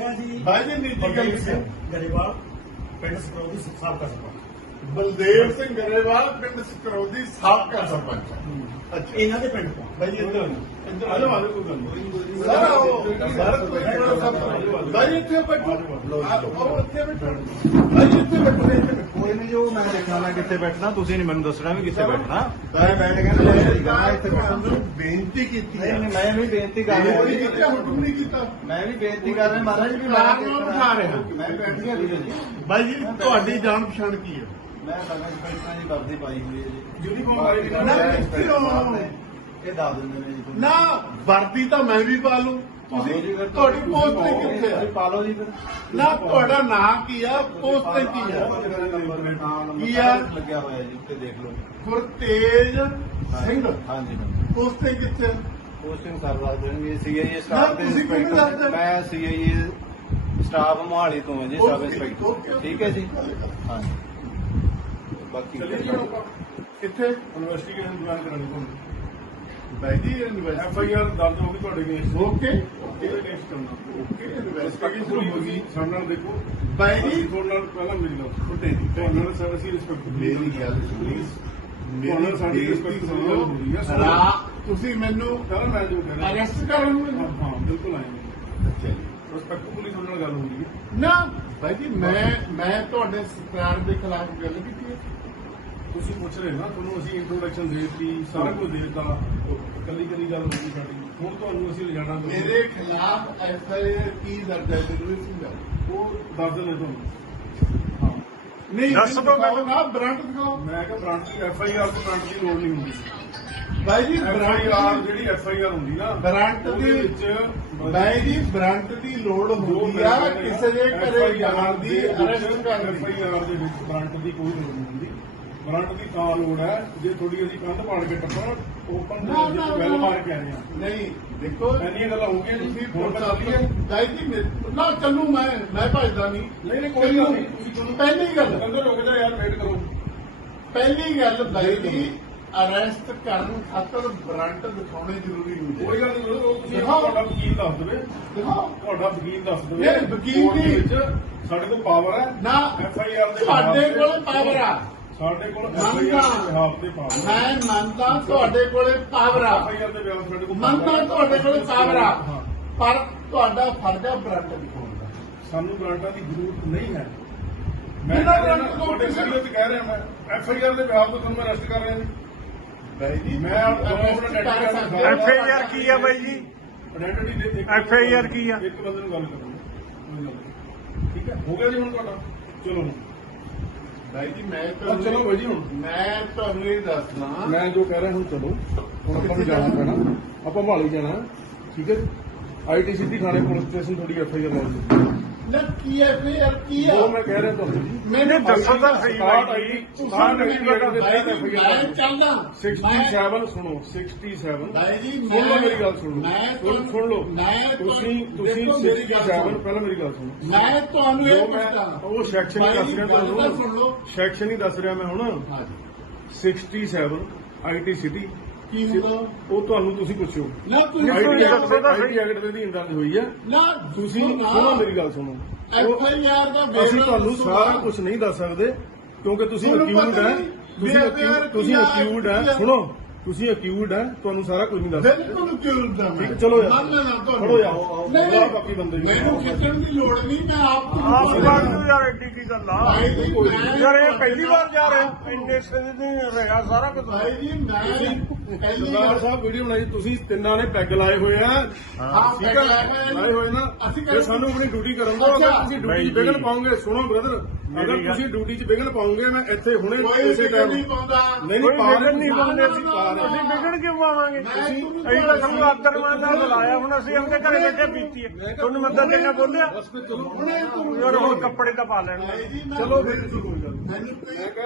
ਹੈਗਾ ਜੀ ਬਲਦੇਵ ਸਿੰਘ ਗਰੇਵਾਲ ਪਿੰਡ ਸਕਰੋਦੀ ਸਾਬਕਾ ਸਰਪੰਚ। ਬਲਦੇਵ ਸਿੰਘ ਗਰੇਵਾਲ ਪਿੰਡ ਸਕਰੋਦੀ ਸਾਬਕਾ ਸਰਪੰਚ। ਅੱਛਾ। ਇਹਨਾਂ ਦੇ ਪਿੰਡ ਤੋਂ। ਬਾਈ ਇੱਧਰ ਇੱਧਰ ਆ ਜਾਓ ਆ ਜਾਓ ਕੋਈ ਗੱਲ ਨਹੀਂ। ਸਰ ਆਓ। ਸਰ ਕੋਈ ਥੋੜਾ ਸਾ ਬਾਈ ਇੱਥੇ ਬੈਠੋ। ਆਓ ਇੱਥੇ ਬੈਠੋ। ਬਾਈ ਇੱਥੇ ਬੈਠੋ ਇੱਥੇ ਬੈਠੋ ਕੋਈ ਨਹੀਂ ਜੋ ਮੈਂ ਮੈਂ ਕਿੱਥੇ ਬੈਠਣਾ? ਤੁਸੀਂ ਨਹੀਂ ਮੈਨੂੰ ਦੱਸਣਾ ਵੀ ਕਿੱਥੇ ਬੈਠਣਾ। ਮੈਂ ਬੈਠ ਨਾ ਜਾਈਗਾ, ਮੈਂ ਇੱਥੇ ਬੈਠਾ। ਤੁਹਾਨੂੰ ਬੇਨਤੀ ਕੀਤੀ ਨਹੀਂ ਨਹੀਂ ਮੈਂ ਵੀ ਬੇਨਤੀ ਕਰ ਕੋਈ ਰਿਹਾ ਕੀਤਾ ਹੁਕਮ ਨਹੀਂ ਕੀਤਾ। ਮੈਂ ਵੀ ਬੇਨਤੀ ਕਰ ਰਿਹਾ ਮਹਾਰਾਜ ਵੀ ਕਾਰ ਨੂੰ ਬਿਠਾ ਰਿਹਾ। ਮੈਂ ਬੈਠ ਗਿਆ ਬਾਈ ਜੀ ਤੁਹਾਡੀ ਜਾਣ ਪਛਾਣ ਕੀ ਹੈ ਮੈਂ ਸਰਵਿਸ ਪੈਂਟਾਂ ਦੀ ਵਰਦੀ ਪਾਈ ਹੋਈ ਹੈ ਜੀ। ਯੂਨੀਫਾਰਮ ਵਾਲੀ ਨਾ ਮੈਂ? ਇਹ ਦੱਸ ਦਿੰਦੇ ਨੇ ਜੀ। ਨਾ ਵਰਦੀ ਤਾਂ ਮੈਂ ਵੀ ਪਾ ਲੂੰ ਤੁਸੀਂ। ਤੁਹਾਡੀ। ਕਿੱਥੇ ਪਾ ਲਓ ਜੀ ਫਿਰ ਨਾ ਤੁਹਾਡਾ ਨਾਂ ਕੀ ਆ ਪੋਸਟ ਤੇ ਕੀ ਆ ਕੀ ਆ? ਲੱਗਿਆ ਹੋਇਆ ਜੀ ਉੱਤੇ ਦੇਖ ਲਓ ਗੁਰਤੇਜ ਸਿੰਘ ਹਾਂਜੀ ਪੋਸਟ ਤੇ ਕਿੱਥੇ ਆ? ਪੋਸਟਿੰਗ ਸਰ ਦੱਸ ਦੇਣਗੇ ਸੀਆਈਏ ਨਾ, ਸਟਾਫ ਦੇ ਤੁਸੀਂ ਕਿਹਨੂੰ ਇੰਸਪੈਕਟਰ ਦੱਸਦੇ? ਮੈਂ ਸੀਆਈਏ ਸਟਾਫ ਮੋਹਾਲੀ ਤੋਂ ਹਾਂ ਜੀ ਸਬ ਓਕੇ, ਇੰਸਪੈਕਟਰ ਓਕੇ, ਓਕੇ। ਠੀਕ ਹੈ ਜੀ ਹਾਂਜੀ ਬਾਕੀ। ਕਿੱਥੇ ਇਨਵੈਸਟੀਗੇਸ਼ਨ ਜੁਆਇਨ ਕਰਾਣੀ ਤੁਹਾਨੂੰ ਬਾਈ ਜੀ ਐਫ ਇਨਵੈਸਟ ਆਈ ਆਰ ਦਰਜ ਹੋ ਗਈ ਤੁਹਾਡੇ ਕੇਸ ਓਕੇ। ਇਹਦਾ ਕੇਸ ਕਰਨਾ। ਓਕੇ ਰਿਸਪੈਕਟ ਇਨਵੈਸਟੀਗੇਸ਼ਨ ਪੂਰੀ ਹੋ ਹੋਗੀ ਗਈ ਸਾਡੇ ਨਾਲ ਦੇਖੋ। ਬਾਈ ਅਸੀਂ ਜੀ ਤੁਹਾਡੇ ਨਾਲ ਪਹਿਲਾਂ ਮੇਰੀ ਗੱਲ ਤੁਹਾਡੇ ਦੀ ਤੁਹਾਡੇ ਨਾਲ ਸਾਡਾ ਸੀ ਰਿਸਪੈਕਟ ਮੇਰੀ ਗੱਲ ਸੁਣੀ। ਤੁਹਾਨੂੰ ਸਾਡੀ respect ਤੋਂ ਗੱਲ ਹੋ। ਰਹੀ ਹੈ। ਰਾ ਤੁਸੀਂ ਮੈਨੂੰ ਸਰ ਮੈਂ ਜੋ ਕਹਿ ਰਿਹਾ। ਅਰੈਸਟ ਕਰਨ ਨੂੰ ਹਾਂ, ਹਾਂ ਬਿਲਕੁਲ ਆਏ ਅੱਛਾ ਜੀ। ਰਿਸਪੈਕਟਫੁਲੀ ਤੁਹਾਡੇ ਨਾਲ ਗੱਲ ਹੋ ਰਹੀ ਹੈ। ਨਾ ਬਾਈ ਜੀ ਮੈਂ ਮੈਂ ਤੁਹਾਡੇ ਸਰਕਾਰ ਦੇ ਖਿਲਾਫ ਗੱਲ ਕੀਤੀ ਹੈ। ਤੁਸੀਂ ਪੁੱਛ ਰਹੇ ਨਾ ਤੁਹਾਨੂੰ ਅਸੀਂ ਇੰਟਰੋਡਕਸ਼ਨ ਦੇ ਦਿੱਤੀ ਸਾਰਾ ਕੁਝ ਦੇ ਦਿੱਤਾ। ਕੱਲੀ ਕੱਲੀ ਗੱਲ ਹੋ ਗਈ ਸਾਡੀ। ਹੁਣ ਤੁਹਾਨੂੰ ਅਸੀਂ ਲਿਜਾਣਾ ਮੇਰੇ ਖਿਲਾਫ ਐਫ ਆਈ ਆਰ ਕੀ ਦਰਜ ਹੈ ਜ਼ਰੂਰੀ ਸੀ ਗੱਲ ਉਹ ਦੱਸ ਦਿੰਦੇ ਤੁਹਾਨੂੰ। ਹਾਂ। ਨਹੀਂ ਦੱਸ ਦਿਓ ਦਿਖਾਓ। ਨਾ ਬ੍ਰਾਂਡ ਦਿਖਾਓ। ਮੈਂ ਕਿਹਾ ਬ੍ਰਾਂਚ ਦੀ ਐਫ ਆਈ ਆਰ ਤੋਂ ਬ੍ਰਾਂਚ ਦੀ ਲੋੜ ਨਹੀਂ ਹੁੰਦੀ। ਬਾਈ ਜੀ ਐਫ ਆਈ ਆਰ ਬ੍ਰਾਂਡ ਜਿਹੜੀ ਐਫ ਆਈ ਆਰ ਹੁੰਦੀ ਨਾ ਬ੍ਰਾਂਡ ਦੀ ਵਿੱਚ ਬਾਈ ਜੀ ਬ੍ਰਾਂਡ ਦੀ ਲੋੜ ਹੁੰਦੀ ਆ ਕਿਸੇ ਦੇ ਘਰੇ ਜਾਣ ਦੀ ਅਰੈਸਟ ਕਰਨ ਐਫ ਦੀ ਵਿੱਚ ਬ੍ਰਾਂਟ ਦੀ ਕੋਈ ਲੋੜ ਨਹੀਂ ਹੁੰਦੀ। ਬ੍ਰਾਂਟ ਦੀ ਤਾਂ ਲੋੜ ਹੈ ਜੇ ਥੋੜੀ ਅਸੀਂ ਕੰਧ ਪਾੜ ਕੇ ਟੱਪਣ ਓਪਨ ਨਾ। ਮਾਰ ਕੇ ਆਏ ਆ ਨਹੀਂ ਦੇਖੋ ਇੰਨੀਆਂ ਗੱਲਾਂ ਹੋ ਗਈਆਂ ਤੁਸੀਂ ਪੁਲਿਸ ਬਤਾ ਲਈਏ ਬਾਈ ਜੀ ਮੇਰੇ- ਨਾ ਚੱਲੂ ਮੈਂ ਮੈਂ ਭਜਦਾ ਨਹੀਂ। ਨਹੀਂ ਨਹੀਂ ਕੋਈ ਗੱਲ ਨਹੀਂ ਤੁਸੀਂ ਚਲੋ। ਪਹਿਲੀ ਗੱਲ ਅੰਦਰ ਰੁਕ ਜਾ ਯਾਰ ਵੇਟ ਕਰੋ। ਪਹਿਲੀ ਗੱਲ ਬਾਈ ਜੀ ਅਰੈਸਟ ਕਰਨ ਖਾਤਰ ਬ੍ਰਾਂਡ ਦਿਖਾਉਣੇ ਜ਼ਰੂਰੀ ਹੁੰਦੇ ਕੋਈ ਗੱਲ ਨਹੀਂ ਕਰੋ ਉਹ ਤੁਸੀਂ। ਤੁਹਾਡਾ ਵਕੀਲ ਦੱਸ ਦੇਵੇ। ਤੁਹਾਡਾ ਵਕੀਲ ਦੱਸ ਦੇਵੇ। ਨਹੀਂ, ਵਕੀਲ ਦੇ ਸਾਡੇ ਕੋਲ ਪਾਵਰ ਹੈ। ਨਾ ਐਫ ਆਈ ਆਰ ਦੇ ਤੁਹਾਡੇ ਖਿਲਾਫ਼ ਕੋਲ ਪਾਵਰ ਆ। ਸਾਡੇ ਕੋਲ ਦੇ ਮੈਂ ਮੰਨਦਾ ਤੁਹਾਡੇ ਕੋਲੇ ਪਾਵਰ ਆ ਦੇ ਸਾਡੇ ਕੋਲ ਮੰਨਦਾ power ਹੈ। ਤੁਹਾਡੇ ਕੋਲੇ ਪਾਵਰ ਆ ਹਾਂ। ਪਰ ਤੁਹਾਡਾ ਫਰਜ਼ ਆ ਬ੍ਰਾਂਡ ਦਿਖਾਉਣ ਦਾ ਸਾਨੂੰ ਗ੍ਰਾਂਟਾਂ ਦੀ ਜ਼ਰੂਰਤ ਨਹੀਂ ਹੈ ਮੈਂ ਤੋਂ ਕਹਿ ਰਿਹਾ ਮੈਂ ਐਫ ਆਈ ਆਰ ਦੇ ਬਿਹਾਫ ਤੋਂ ਤੁਹਾਨੂੰ ਮੈਂ ਅਰੈਸਟ ਕਰ ਰਿਹਾ ਜੀ ਬਾਈ ਜੀ ਮੈਂ। FIR ਕੀ ਆ ਬਾਈ ਜੀ? ਆਇਡੈਂਟੀ ਦੇ ਇੱਕ- FIR ਕੀ ਆ? ਇੱਕ ਬੰਦੇ ਨੂੰ ਗੱਲ ਕਰਾਂਗੇ। ਠੀਕ ਹੈ ਹੋ ਗਿਆ ਜੀ ਹੁਣ ਤੁਹਾਡਾ ਚਲੋ ਜੀ ਮੈਂ ਤਾਂ ਚਲੋ ਬਾਈ ਜੀ ਹੁਣ। ਮੈਂ ਤੁਹਾਨੂੰ ਇਹ ਦੱਸਣਾ ਮੈਂ ਜੋ ਕਹਿ ਰਿਹਾ ਹੁਣ ਚਲੋ ਹੁਣ ਆਪਾਂ ਨੂੰ ਜਾਣਾ ਪੈਣਾ। ਆਪਾਂ ਮਹਾਲੀ ਜਾਣਾ ਠੀਕ ਹੈ ਆਈਟੀਸੀ ਦੀ ਥਾਣੇ ਪੁਲਿਸ ਸਟੇਸ਼ਨ ਥੋੜੀ ਐਫ ਆਈ ਆਰ ਨਾ ਕੀ ਹੈ ਫਿਰ ਕੀ ਆ? ਉਹ ਮੈਂ ਕਹਿ ਰਿਹਾ ਤੁਹਾਨੂੰ ਮੈਨੂੰ ਦੱਸੋ ਤਾਂ ਸਹੀ ਬਾਈ ਜੀ। ਆਈ ਜੀ, ਦੇ ਬਾਈ ਜੀ, ਮੈਂ ਚੱਲਦਾ 67 ਸੁਣੋ 67 ਬਾਈ ਜੀ ਸੁਣ ਲਓ ਮੇਰੀ ਗੱਲ ਸੁਣ। ਮੈਂ ਸੁਣ- ਲਓ। ਮੈਂ ਤੁਸੀਂ ਤੁਸੀਂ ਦੇਖੋ ਮੇਰੀ ਗੱਲ 67 ਸੁਣੋ। ਪਹਿਲਾਂ ਮੇਰੀ ਗੱਲ ਸੁਣੋ। ਮੈਂ ਤੁਹਾਨੂੰ ਇਹ ਪੁੱਛਦਾ। ਉਹ ਸੈਕਸ਼ਨ ਹੀ ਦੱਸ ਰਿਹਾ ਤੁਹਾਨੂੰ। ਸੈਕਸ਼ਨ ਹੀ ਦੱਸ ਰਿਹਾ ਮੈਂ ਹੁਣ। ਹਾਂਜੀ। 67 ਆਈਟੀ ਸਿਟੀ ਕੀ ਹੁੰਦਾ? ਉਹ ਤੁਹਾਨੂੰ ਤੁਸੀਂ ਪੁੱਛੋ ਨਾ ਤੁਸੀਂ ਆਈਟੀ ਦੱਸੋ ਤਾਂ ਆਈਟੀ ਐਕਟ ਦੇ ਅਧੀਨ ਦਰਜ ਹੋਈ ਹੈ ਨਾ ਤੁਸੀਂ ਸੁਣੋ ਮੇਰੀ ਗੱਲ ਸੁਣੋ। ਐਫ ਉਹ- ਆਈ ਆਰ ਦਾ ਅਸੀਂ ਵੇਰਵਾ ਤੁਹਾਨੂੰ ਸਾਰਾ। ਕੁਝ ਨਹੀਂ ਦੱਸ ਸਕਦੇ ਕਿਉਂਕਿ ਤੁਸੀਂ ਪਤਾ ਹੈ। ਤੁਸੀਂ ਕੀ ਹੈ। ਸੁਣੋ। ਤੁਸੀਂ ਅਕਿਊਡ ਹੈ ਤੁਹਾਨੂੰ ਸਾਰਾ ਕੁਝ ਨਹੀਂ ਦੱਸ ਸਕਦੇ। ਬਿਲਕੁਲ ਕਿਉਂ ਦਾ ਮੈਂ। ਠੀਕ, ਚਲੋ ਯਾਰ। ਮੰਨ ਲੈਣਾ ਤੁਹਾਨੂੰ ਖੜੋ ਯਾਰ। ਨਹੀਂ ਬਾਕੀ ਬੰਦੇ ਨਹੀਂ। ਮੈਨੂੰ ਖਿੱਚਣ ਦੀ ਲੋੜ ਨਹੀਂ ਮੈਂ ਆਪ ਆਪ ਤੁਹਾਨੂੰ ਬਾਤ ਨੂੰ ਯਾਰ ਐਡੀ ਕੀ ਗੱਲ ਆ? ਭਾਈ ਜੀ, ਮੈਂ- ਯਾਰ ਇਹ ਪਹਿਲੀ ਵਾਰ ਜਾ ਰਿਹਾ ਇੰਨੇ ਸਿਰ ਨਹੀਂ ਰਿਹਾ ਸਾਰਾ ਕੁਝ। ਭਾਈ ਜੀ ਮੈਂ ਪਹਿਲੀ ਸਰਦਾਰ ਗੱਲ ਸਾਹਿਬ ਵੀਡੀਓ ਬਣਾਈ ਤੁਸੀਂ ਤਿੰਨਾਂ ਨੇ ਪੈਗ ਲਾਏ ਹੋਏ ਆ। ਹਾਂ ਠੀਕ ਪੈਗ ਹੈ ਲਾਏ ਹੋਏ ਨੇ। ਲਾਏ ਹੋਏ ਨਾ। ਅਸੀਂ ਜੇ ਸਾਨੂੰ ਆਪਣੀ ਡਿਊਟੀ ਕਰਨ ਦਿਓ ਅਗਰ ਅੱਛਾ। ਤੁਸੀਂ ਡਿਊਟੀ 'ਚ। ਵਿਘਨ ਪਾਉਂਗੇ ਸੁਣੋ ਬ੍ਰਦਰ ਮੇਰੀ ਅਗਰ ਗੱਲ- ਤੁਸੀਂ ਡਿਊਟੀ 'ਚ ਵਿਘਨ ਪਾਉਂਗੇ ਮੈਂ ਇੱਥੇ ਹੁਣੇ ਕੋਈ ਇਸੇ ਟਾਈਮ ਨਹੀਂ ਪਾਉਂਦਾ। ਨਹੀਂ ਕੋਈ ਨਹੀਂ ਪਾ ਪਾਉਂਦੇ ਅਸੀਂ ਪਾ ਅਸੀਂ ਵਿਗੜ ਕਿਉਂ ਪਾਵਾਂਗੇ? ਮੈਂ ਅਸੀਂ ਤਾਂ ਸਾਨੂੰ ਆਦਰਮਾਨ ਨਾਲ ਬੁਲਾਇਆ ਹੁਣ ਅਸੀਂ ਆਪਣੇ ਘਰੇ ਬੈਠੇ ਪੀਤੀ ਹੈ। ਤੁਹਾਨੂੰ ਮੈਂ ਤਾਂ ਦੇਣਾ ਬੋਲਿਆ ਯਾਰ ਹੁਣ ਕੱਪੜੇ ਤਾਂ ਪਾ ਲੈਣ ਭਾਈ ਜੀ, ਮੈਂ- ਚਲੋ ਫਿਰ।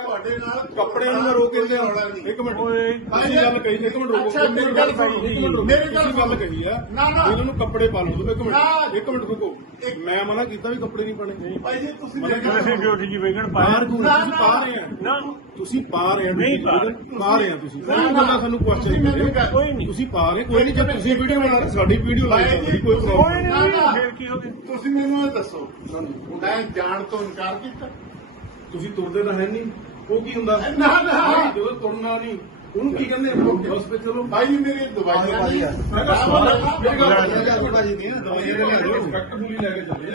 ਤੁਹਾਡੇ ਨਾਲ ਕੱਪੜੇ ਨੂੰ ਮੈਂ ਰੋਕ ਕੇ ਲਿਆ ਇੱਕ ਮਿੰਟ। ਓਏ। ਤੁਸੀਂ ਗੱਲ ਕਹੀ ਇੱਕ ਮਿੰਟ ਰੁਕੋ। ਮੇਰੀ ਗੱਲ ਸੁਣੋ। ਮੇਰੀ ਗੱਲ। ਕਹੀ ਆ। ਨਾ, ਨਾ। ਇਹਨਾਂ ਨੂੰ ਕੱਪੜੇ ਪਾ ਲਓ ਇੱਕ। ਮਿੰਟ। ਇੱਕ ਮਿੰਟ ਰੁਕੋ। ਮੈਂ ਮਨਾ ਕੀਤਾ ਵੀ ਕੱਪੜੇ ਨਹੀਂ ਪਾਣੇ ਭਾਈ ਜੀ ਤੁਸੀਂ ਮੇਰੇ ਅਸੀਂ ਡਿਊਟੀ ਜੀ ਵੇਗਣ ਬਾਹਰ ਪਾਇਆ ਨੂੰ ਨਾ, ਤੁਸੀਂ। ਪਾ ਰਹੇ ਆ। ਨਾ। ਤੁਸੀਂ ਪਾ ਰਹੇ ਆ ਨਹੀਂ ਪਾ ਰਹੇ। ਪਾ ਰਹੇ ਆ ਤੁਸੀਂ। ਨਾ, ਕੋਈ ਨਾ। ਬੰਦਾ ਸਾਨੂੰ ਕੁਐਸਚਨ ਮੈਨੂੰ ਕਰੇ ਕੋਈ ਨਹੀਂ। ਤੁਸੀਂ ਪਾ ਰਹੇ ਕੋਈ ਨਹੀਂ ਜੇ ਤੁਸੀਂ ਵੀਡੀਓ ਬਣਾ ਰਹੇ ਸਾਡੀ ਵੀਡੀਓ ਲਾਈ ਭਾਈ ਜੀ, ਕੋਈ ਕੋਈ ਪ੍ਰੋਬਲਮ। ਨਹੀਂ ਫੇਰ ਕੀ ਹੋ ਗਿਆ? ਤੁਸੀਂ ਮੈਨੂੰ ਇਹ ਦੱਸੋ। ਮੈਂ ਜਾਣ ਤੋਂ ਇਨਕਾਰ ਕੀਤਾ? ਤੁਸੀਂ ਤੁਰਦੇ ਤਾਂ ਹੈ ਨਹੀਂ। ਉਹ ਕੀ ਹੁੰਦਾ? ਨਾ, ਨਾ। ਜਦੋਂ ਤੁਰਨਾ ਨਹੀਂ ਉਹਨੂੰ ਕੀ ਕਹਿੰਦੇ ਹਸਪੀਟਲ ਭਾਈ ਮੇਰੀ ਦਵਾਈਆਂ ਨਹੀਂ ਮੈਂ ਕਿਹਾ ਮੇਰੀ ਗੱਲ ਮੇਰੀ ਗੱਲ ਭਾਜੀ ਨਹੀਂ ਦਵਾਈਆਂ ਲੈ ਜਾਓ ਰਿਸਪੈਕਟਫੁਲੀ ਲੈ ਕੇ ਚੱਲੇ।